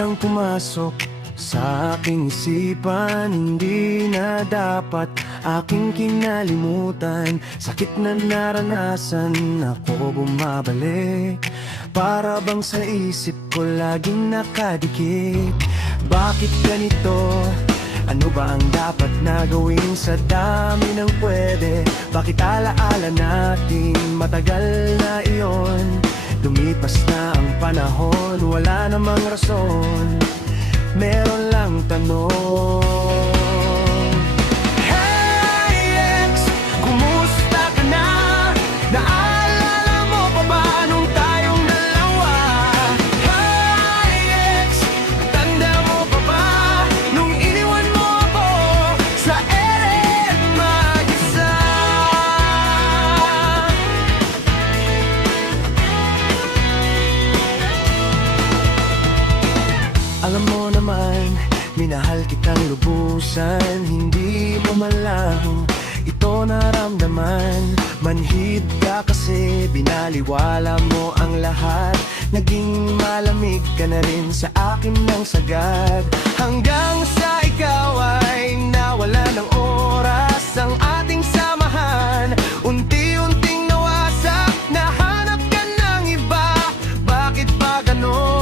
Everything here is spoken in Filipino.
biglang pumasok sa aking isipan, hindi na dapat aking kinalimutan. Sakit na naranasan, ako bumabalik. Para bang sa isip ko laging nakadikit. Bakit ganito? Ano ba ang dapat na gawin sa dami ng pwede? Bakit alaala natin matagal na iyon? Lumipas na ang panahon, wala namang rason. Meron lang tanong. Hey ex, kumusta ka na? Naalala mo pa ba nung tayong dalawa? Hey ex, tanda mo pa ba nung iniwan mo ako sa ere mag-isa? Alam mo naman, minahal kitang lubusan. Hindi mo man lang ito naramdaman. Manhid ka kasi binaliwala mo ang lahat. Naging malamig ka na rin sa akin ng sagad. Hanggang sa ikaw ay nawala ng oras ang ating samahan. Unti-unting nawasak, nahanap ka ng iba. Bakit ba ganon?